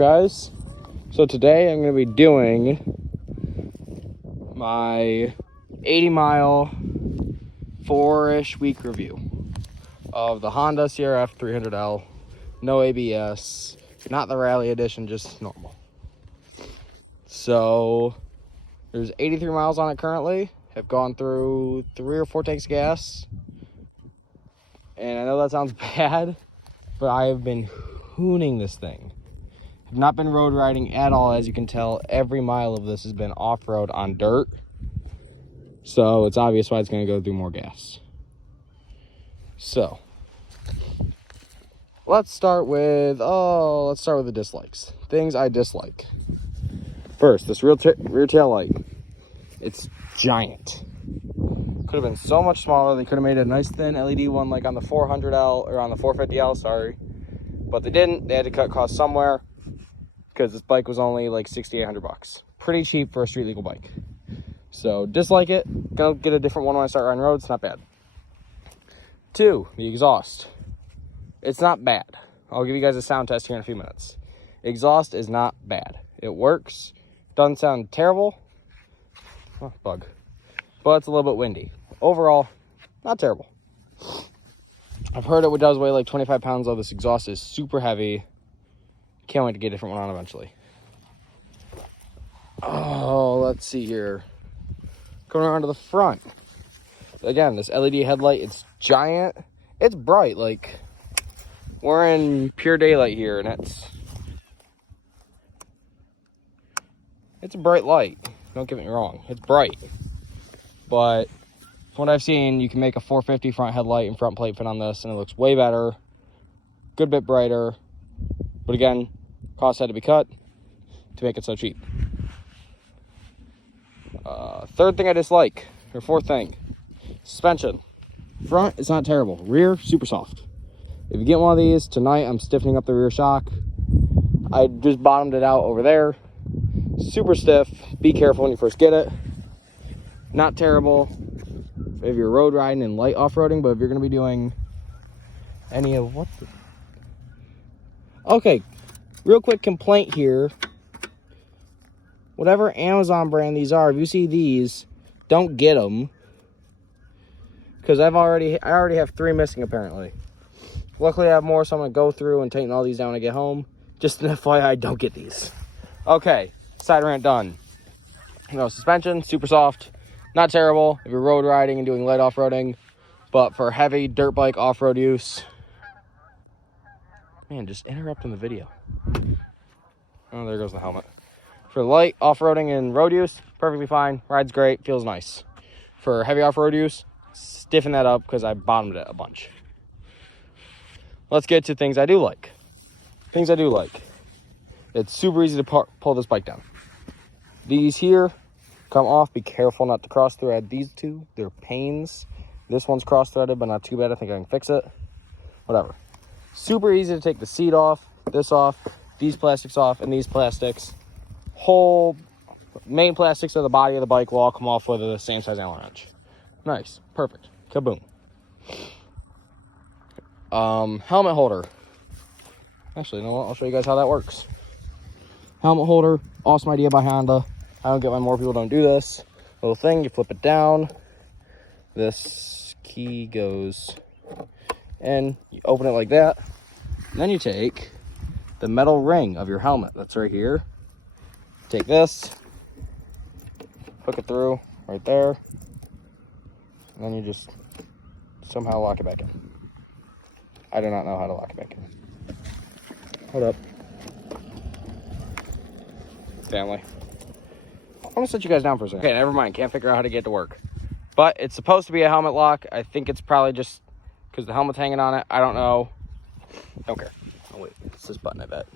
guys? So today I'm going to be doing my 80-mile 4-ish week review of the Honda CRF 300L. No ABS, not the Rally Edition, just normal. So there's 83 miles on it currently. Have gone through 3 or 4 tanks of gas. And I know that sounds bad, but I have been hooning this thing. Have not been road riding at all. As you can tell, every mile of this has been off-road on dirt. So it's obvious why it's going to go through more gas. So let's start with the dislikes. Things I dislike. First, this rear tail light. It's giant. Could have been so much smaller. They could have made a nice thin LED one like on the 400L or on the 450L, sorry. But they didn't. They had to cut costs somewhere because this bike was only like $6,800. Pretty cheap for a street legal bike. So dislike it. Gonna get a different one when I start riding roads. Not bad. 2, the exhaust. It's not bad. I'll give you guys a sound test here in a few minutes. Exhaust is not bad. It works. Doesn't sound terrible. Oh, bug. But it's a little bit windy. Overall, not terrible. I've heard it does weigh like 25 pounds, though. This exhaust is super heavy. Can't wait to get a different one on eventually. Oh, let's see here. Coming around to the front. Again, this LED headlight, it's giant. It's bright. Like, we're in pure daylight here, and it's a bright light. Don't get me wrong. It's bright. But from what I've seen, you can make a 450 front headlight and front plate fit on this, and it looks way better. Good bit brighter. But again, cost had to be cut to make it so cheap. Third thing I dislike, or fourth thing, suspension. Front is not terrible. Rear, super soft. If you get one of these, tonight I'm stiffening up the rear shock. I just bottomed it out over there. Super stiff. Be careful when you first get it. Not terrible if you're road riding and light off-roading, but if you're going to be doing any of Okay, real quick complaint here. Whatever Amazon brand these are, if you see these, don't get them. Because I already have 3 missing apparently. Luckily I have more, so I'm going to go through and tighten all these down when I get home. Just an FYI, don't get these. Okay, side rant done. Suspension, super soft. Not terrible if you're road riding and doing light off-roading, but for heavy dirt bike off-road use, man, just interrupting the video. Oh, there goes the helmet. For light off-roading and road use, perfectly fine. Rides great, feels nice. For heavy off-road use, stiffen that up because I bottomed it a bunch. Let's get to things I do like. Things I do like. It's super easy to pull this bike down. These here come off. Be careful not to cross thread these two. They're pains. This one's cross threaded, but not too bad. I think I can fix it. Whatever. Super easy to take the seat off, this off, these plastics off, and these plastics. Whole main plastics of the body of the bike will all come off with the same size Allen wrench. Nice. Perfect. Kaboom. Helmet holder. Actually, you know what? I'll show you guys how that works. Helmet holder. Awesome idea by Honda. I don't get why more people don't do this. Little thing, you flip it down. This key goes, and you open it like that. And then you take the metal ring of your helmet that's right here. Take this, hook it through right there, and then you just somehow lock it back in. I do not know how to lock it back in. Hold up. Family. I'm gonna set you guys down for a second. Okay, never mind. Can't figure out how to get it to work. But it's supposed to be a helmet lock. I think it's probably just because the helmet's hanging on it. I don't know. Don't care. Oh wait, it's this button, I bet.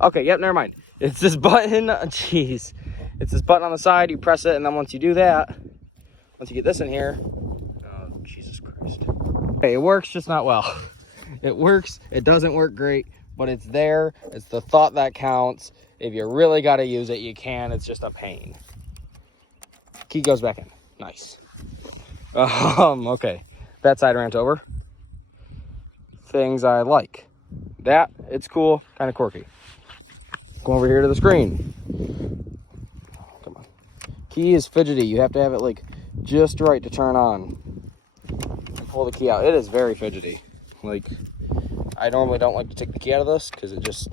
Okay, yep, never mind. It's this button. Jeez. It's this button on the side. You press it, and then once you do that, once you get this in here, oh, Jesus Christ. Okay, it works, just not well. It works. It doesn't work great, but it's there. It's the thought that counts. If you really got to use it, you can. It's just a pain. Key goes back in. Nice. Okay. That side rant over. Things I like. That, it's cool, kind of quirky. Go over here to the screen. Come on. Key is fidgety. You have to have it like just right to turn on. And pull the key out. It is very fidgety. Like, I normally don't like to take the key out of this because it just,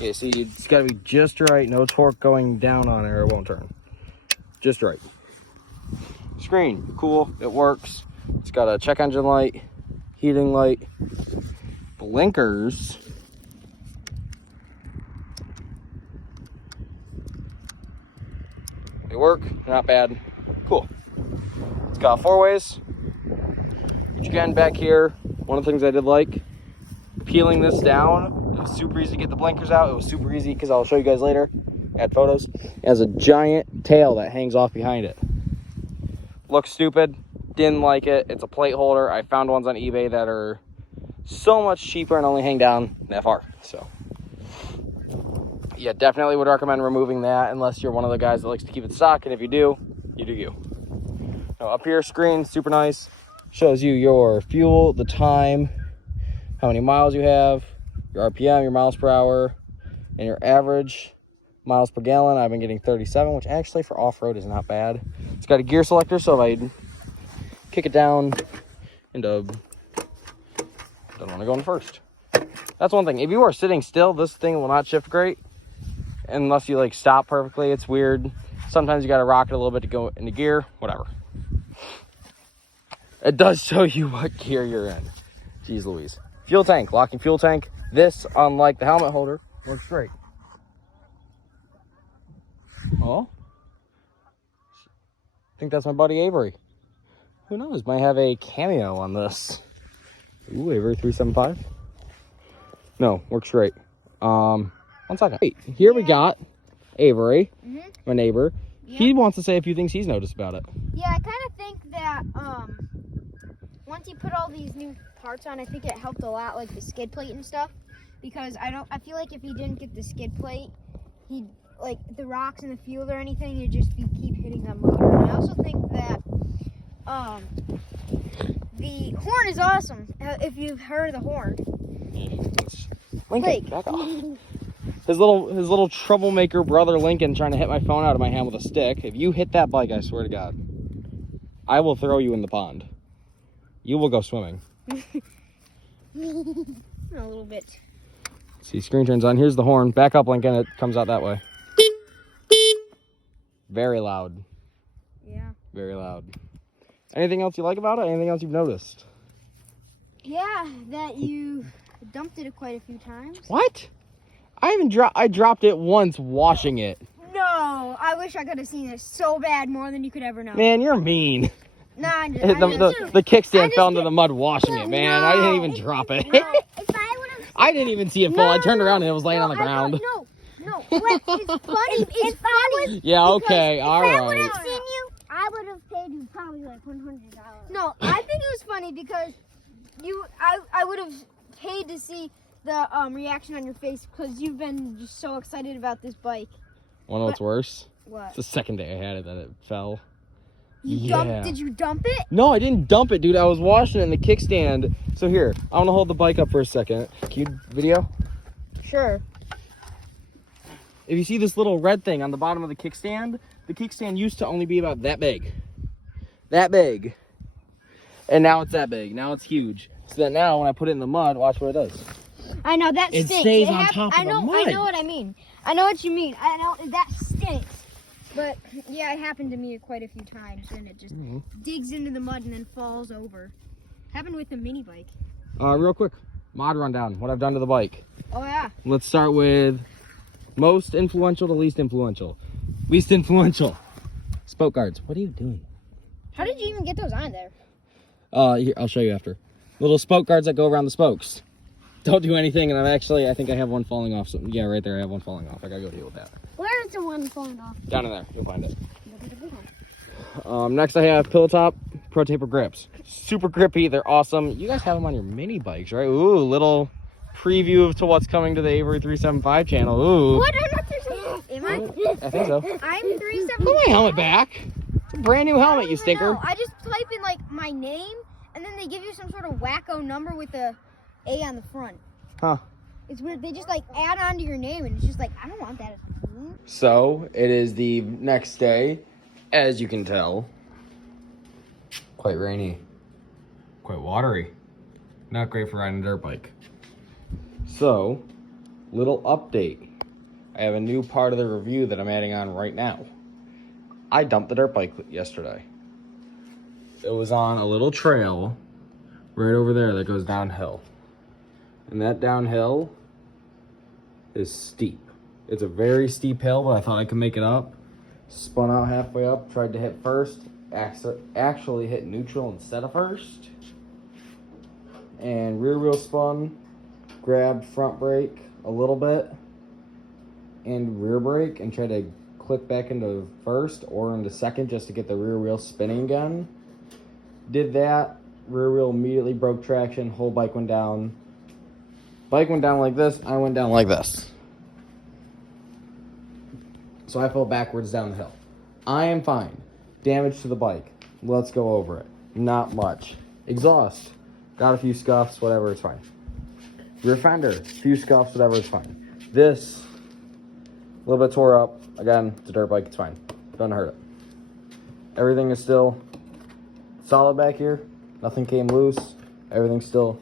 yeah, see, it's got to be just right. No torque going down on it or it won't turn. Just right. Screen, cool. It works. It's got a check engine light, heating light, blinkers. They work, they're not bad. Cool. It's got 4 ways. Which again, back here, one of the things I did like, peeling this down, it was super easy to get the blinkers out. It was super easy because I'll show you guys later, add photos. It has a giant tail that hangs off behind it. Looks stupid, didn't like it. It's a plate holder. I found ones on eBay that are so much cheaper and only hang down that far, so. Yeah, definitely would recommend removing that unless you're one of the guys that likes to keep it stock, and if you do, you do you. Now up here, screen, super nice. Shows you your fuel, the time, how many miles you have, your RPM, your miles per hour, and your average miles per gallon. I've been getting 37, which actually for off-road is not bad. It's got a gear selector, so if I kick it down into, don't want to go in first. That's one thing. If you are sitting still, this thing will not shift great unless you like stop perfectly. It's weird. Sometimes you got to rock it a little bit to go into gear, whatever. It does show you what gear you're in. Jeez Louise. Fuel tank, locking fuel tank. This, unlike the helmet holder, works great. Oh, I think that's my buddy Avery. Who knows, might have a cameo on this. Ooh, Avery 375. No, works great. 1 second. Hey, here we got Avery, my neighbor. Yep. He wants to say a few things he's noticed about it. Yeah, I kind of think that once he put all these new parts on, I think it helped a lot, like the skid plate and stuff. Because I feel like if he didn't get the skid plate, he'd like the rocks and the fuel or anything, you'd just keep hitting that motor. And I also think that the horn is awesome. If you've heard of the horn. Lincoln, back off. His little troublemaker brother Lincoln trying to hit my phone out of my hand with a stick. If you hit that bike, I swear to God, I will throw you in the pond. You will go swimming. A little bit. See, screen turns on. Here's the horn. Back up, Lincoln. It comes out that way. Very loud. Yeah. Very loud. Anything else you like about it? Anything else you've noticed? Yeah, that you dumped it quite a few times. What? I dropped it once washing it. No, I wish I could have seen it so bad, more than you could ever know. Man, you're mean. Nah, the kickstand fell into the mud washing it, man. No. I didn't even drop it. No, if I would have... I didn't even see it fall. I turned around and it was laying on the ground. No. What? It's funny. It's funny. Yeah, okay, all right. If I would have seen you, I would have paid you probably like $100. No, I think it was funny because I would have paid to see the reaction on your face because you've been just so excited about this bike. Wanna know what's worse? What? It's the second day I had it that it fell. Did you dump it? No, I didn't dump it, dude. I was washing it in the kickstand. So here, I want to hold the bike up for a second. Can you video? Sure. If you see this little red thing on the bottom of the kickstand used to only be about that big. That big. And now it's that big. Now it's huge. So that now when I put it in the mud, watch what it does. I know, that stinks. It stays on top of the mud. I know what I mean. I know what you mean. I know, that stinks. But, yeah, it happened to me quite a few times, and it just digs into the mud and then falls over. Happened with the mini bike. Real quick, mod rundown, what I've done to the bike. Oh, yeah. Let's start with most influential to least influential. Least influential. Spoke guards. What are you doing? How did you even get those on there? Here, I'll show you after. Little spoke guards that go around the spokes. Don't do anything, and I think I have one falling off. So, yeah, right there, I have one falling off. I gotta go deal with that. Where is the one falling off? Down in there, you'll find it. Next I have Pillow Top Pro Taper grips. Super grippy, they're awesome. You guys have them on your mini bikes, right? Ooh, little preview to what's coming to the Avery 375 channel. Ooh. What? I'm not 375. Am I? I think so. I'm 375. Put my helmet back. It's a brand new helmet, you stinker. No, I just type in like my name, and then they give you some sort of wacko number with a A on the front. Huh. It's weird. They just like add on to your name, and it's just like I don't want that as a name. So it is the next day, as you can tell. Quite rainy, quite watery. Not great for riding a dirt bike. So, little update. I have a new part of the review that I'm adding on right now. I dumped the dirt bike yesterday. It was on a little trail right over there that goes downhill. And that downhill is steep. It's a very steep hill, but I thought I could make it up. Spun out halfway up, tried to hit first, actually hit neutral instead of first. And rear wheel spun, grabbed front brake a little bit and rear brake and tried to click back into first or into second just to get the rear wheel spinning again. Did that, rear wheel immediately broke traction, whole bike went down. Bike went down like this, I went down like this. So I fell backwards down the hill. I am fine. Damage to the bike. Let's go over it. Not much. Exhaust. Got a few scuffs, whatever, it's fine. Rear fender, a few scuffs, whatever, it's fine. This, a little bit tore up. Again, it's a dirt bike, it's fine. Doesn't hurt it. Everything is still solid back here. Nothing came loose. Everything's still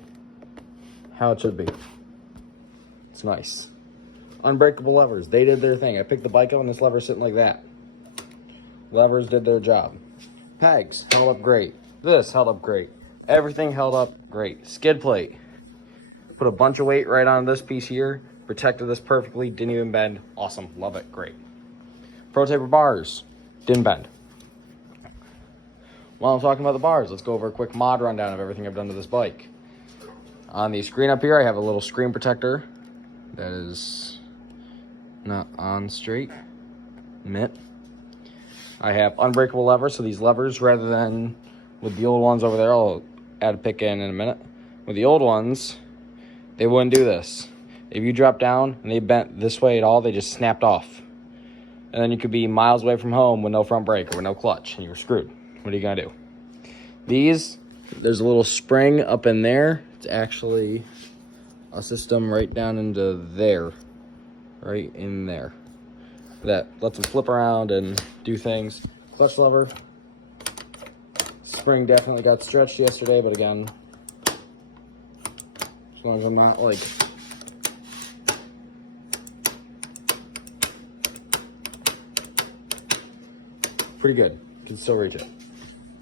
how it should be. It's nice. Unbreakable levers, they did their thing. I picked the bike up and this lever's sitting like that. Levers did their job. Pegs held up great. This held up great. Everything held up great. Skid plate. Put a bunch of weight right on this piece here. Protected this perfectly. Didn't even bend. Awesome. Love it. Great. Pro taper bars. Didn't bend. While I'm talking about the bars, let's go over a quick mod rundown of everything I've done to this bike. On the screen up here, I have a little screen protector that is not on straight. Mitt. I have unbreakable levers, so these levers, rather than with the old ones over there, I'll add a pick in a minute. With the old ones, they wouldn't do this. If you drop down and they bent this way at all, they just snapped off. And then you could be miles away from home with no front brake or with no clutch, and you're screwed. What are you gonna do? These, there's a little spring up in there. It's actually a system right down into there. Right in there. That lets them flip around and do things. Clutch lever. Spring definitely got stretched yesterday, but again, as long as I'm not like pretty good, can still reach it.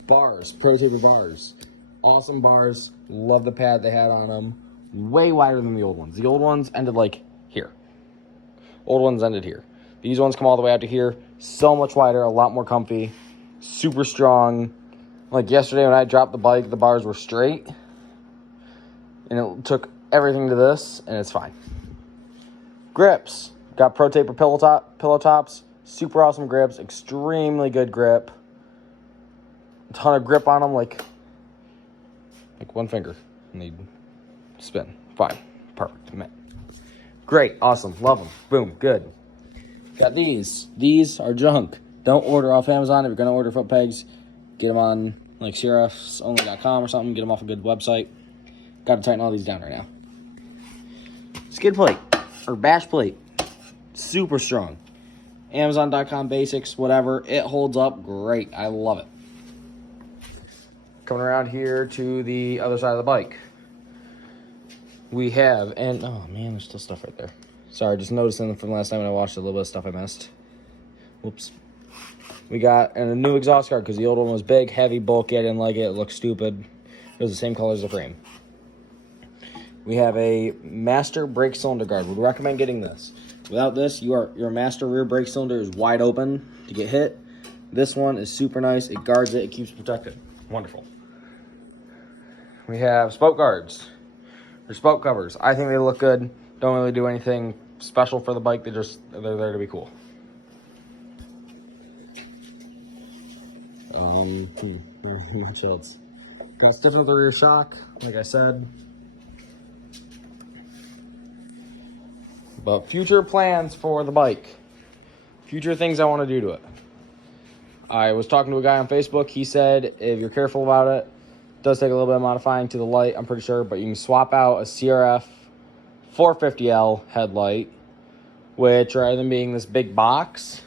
Bars, Pro Taper bars, awesome bars. Love the pad they had on them. Way wider than the old ones. The old ones ended like here. Old ones ended here. These ones come all the way out to here. So much wider, a lot more comfy, super strong. Like yesterday when I dropped the bike, the bars were straight. And it took everything to this, and it's fine. Grips. Got Pro Taper pillow tops. Super awesome grips. Extremely good grip. A ton of grip on them, like one finger. And they spin. Fine. Perfect. Great. Awesome. Love them. Boom. Good. Got these. These are junk. Don't order off Amazon. If you're going to order foot pegs, get them on like crfsonly.com or something. Get them off a good website. Got to tighten all these down right now. Skid plate or bash plate. Super strong. Amazon.com basics, whatever. It holds up great. I love it. Coming around here to the other side of the bike. We have, and oh man, there's still stuff right there. Sorry, just noticing from last time when I watched a little bit of stuff I missed. Whoops. We got a new exhaust guard because the old one was big, heavy, bulky. I didn't like it. It looked stupid. It was the same color as the frame. We have a master brake cylinder guard. Would recommend getting this. Without this, your master rear brake cylinder is wide open to get hit. This one is super nice. It guards it. It keeps protected. Wonderful. We have spoke guards. They're spoke covers. I think they look good. Don't really do anything special for the bike. They're there to be cool. Not really much else. Got stiffened the rear shock, like I said. But future plans for the bike. Future things I want to do to it. I was talking to a guy on Facebook. He said if you're careful about it, it does take a little bit of modifying to the light, I'm pretty sure, but you can swap out a CRF 450L headlight, which rather than being this big box,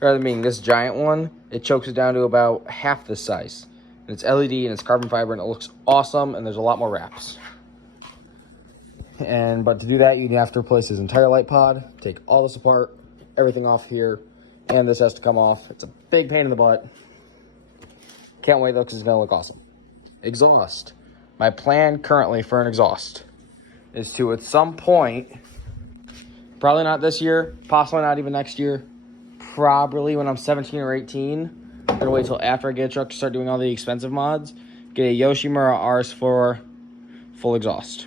rather than being this giant one, it chokes it down to about half this size. And it's LED and it's carbon fiber and it looks awesome, and there's a lot more wraps. But to do that, you'd have to replace his entire light pod, take all this apart, everything off here, and this has to come off. It's a big pain in the butt. Can't wait though, because it's gonna look awesome. Exhaust. My plan currently for an exhaust is to, at some point, probably not this year, possibly not even next year, probably when I'm 17 or 18, I'm gonna wait till after I get a truck to start doing all the expensive mods, get a Yoshimura RS4 full exhaust.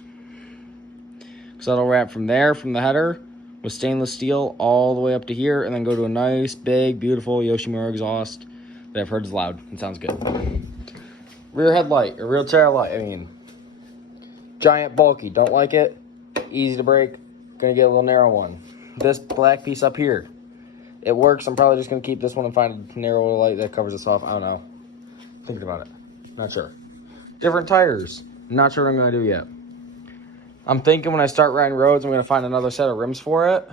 So that'll wrap from there, from the header, with stainless steel all the way up to here, and then go to a nice, big, beautiful Yoshimura exhaust that I've heard is loud and sounds good. Rear headlight, or rear tail light, I mean, giant, bulky, don't like it, easy to break, gonna get a little narrow one. This black piece up here, it works. I'm probably just gonna keep this one and find a narrow light that covers this off. I don't know. Thinking about it. Not sure. Different tires. Not sure what I'm gonna do yet. I'm thinking when I start riding roads, I'm gonna find another set of rims for it.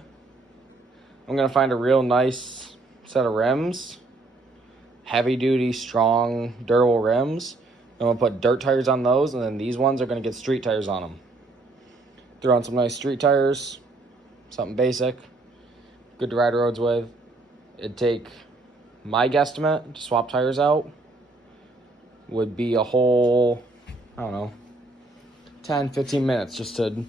I'm gonna find a real nice set of rims. Heavy duty, strong, durable rims. I'm gonna put dirt tires on those, and then these ones are gonna get street tires on them. Throw on some nice street tires, something basic, good to ride roads with. It'd take, my guesstimate, to swap tires out, would be a whole, I don't know, 10, 15 minutes just to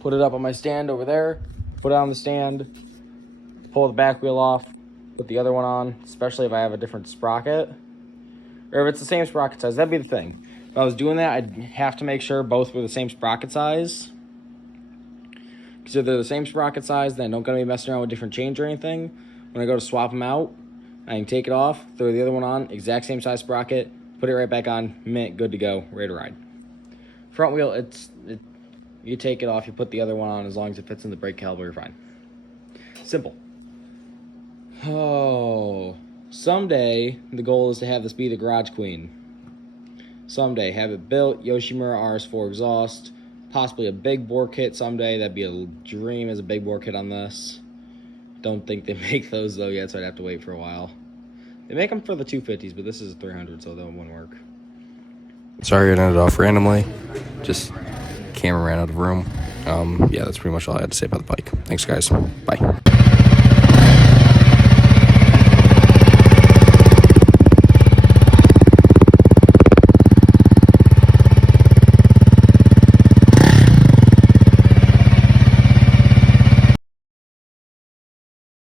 put it up on my stand over there, put it on the stand, pull the back wheel off, put the other one on, especially if I have a different sprocket. Or if it's the same sprocket size, that'd be the thing. If I was doing that, I'd have to make sure both were the same sprocket size. Because if they're the same sprocket size, then I don't gotta be messing around with different chains or anything. When I go to swap them out, I can take it off, throw the other one on, exact same size sprocket, put it right back on, mint, good to go, ready to ride. Front wheel, you take it off, you put the other one on, as long as it fits in the brake caliper, you're fine. Simple. Oh, someday the goal is to have this be the garage queen. Someday, have it built, Yoshimura RS4 exhaust, possibly a big bore kit someday. That'd be a dream as a big bore kit on this. Don't think they make those though yet, so I'd have to wait for a while. They make them for the 250s, but this is a 300, so that wouldn't work. Sorry, it ended off randomly. Just camera ran out of room. Yeah, that's pretty much all I had to say about the bike. Thanks, guys. Bye.